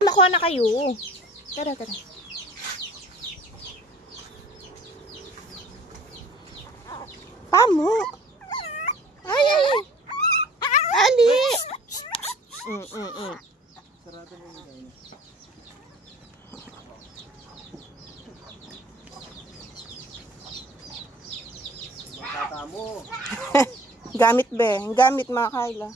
Makuha na kayo. Tara, tara. Pamo. Ay, ay, ay. Ali. Sarado mo yung kain. Bata mo. Gamit be. Gamit mga Carla.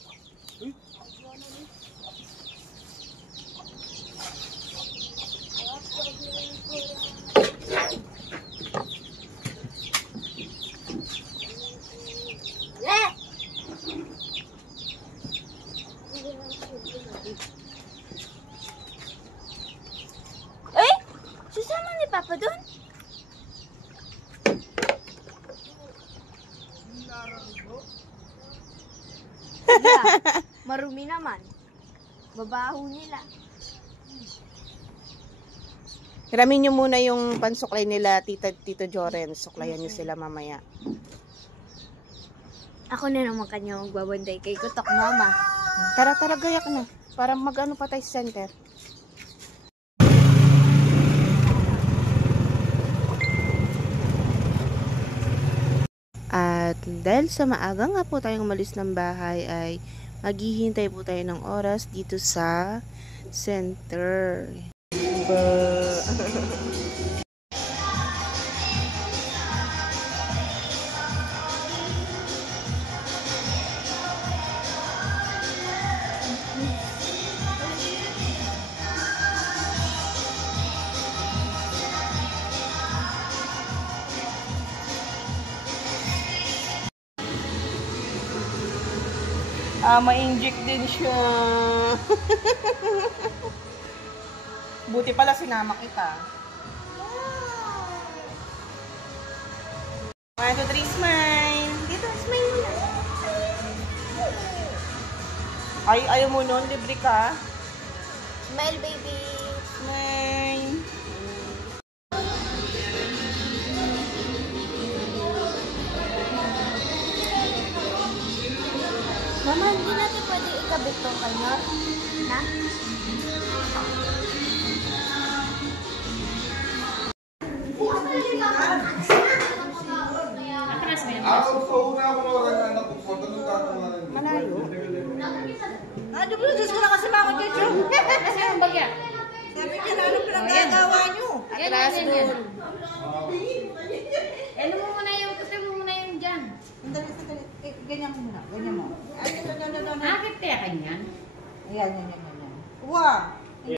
Eh! Susama ni Papa doon? Yeah, marumi naman. Babaho nila. Hiramin nyo muna yung pansuklay nila, Tito Joren. Suklayan nyo sila mamaya. Ako na naman kanya magbabanday kay Kutok Mama. Tara, tara, gayak na. Para mag-ano pa tayo sa center. At dahil sa maaga nga po tayong umalis ng bahay ay maghihintay po tayo ng oras dito sa center. Ma-inject din siya. Buti pala sinama kita. 1, 2, 3, smile. Dito, smile mo na. Ay, ayaw mo nun, libre ka. Smile, baby. Smile. Mama, hindi natin pwede ikabit tong kanya. Na? Malayo. Ano ba? Diyos ko na kasi mga Jojo. Kasi ang bagya. Sabi niya na ano pinagagawa niyo. Atras doon. Ano mo muna yung, kasi mo muna yung dyan. Sandali. Ganyan mo muna. Ganyan mo. Ay, Bakit kaya kanyan? Ayan.